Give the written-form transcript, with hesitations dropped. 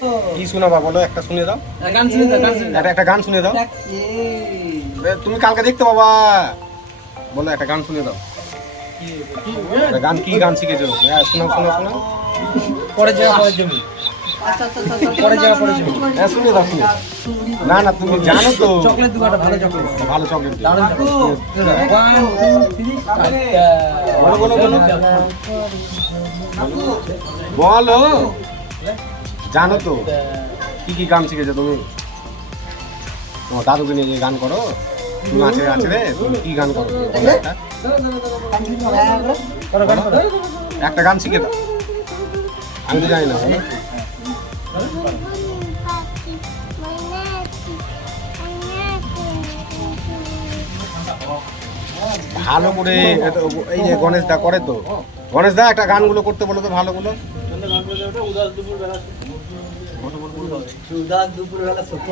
কি শোনাবা বলো, একটা শুনে দাও। গান শুনে দাও, গান শুনে দাও। একটা গান শুনে দাও। তুমি কালকে দেখতে পাবা। বলো একটা গান শুনে দাও। একটা গান, কি গান শিখেছো? হ্যাঁ শোনাও শোনাও শোনাও। পরে যাওয়া পরে জমি। পরে যাওয়া পরে জমি। হ্যাঁ শুনে দাও শুনে। না না তুমি জানো তো। চকলেট দুটো ভালো চকলেট। ভালো চকলেট দিও। দারুণ চকলেট। 1 2 3 বলো বলো বলো বলো। জানো তো কি কি গান শিখেছো তুমি? তোমার দাদুকে নিয়ে যে গান করো, তুমি আছে আছে রে, তুমি কি গান করো? বলো একটা। করো গান করো। একটা গান শিখে দাও। আমি তো জানি না। বলো। ভালো করে এই যে গণেশ দা করে তো। গণেশ দা একটা গানগুলো করতে বলো তো ভালোগুলো। উদাস দুপুরবেলা সত্য।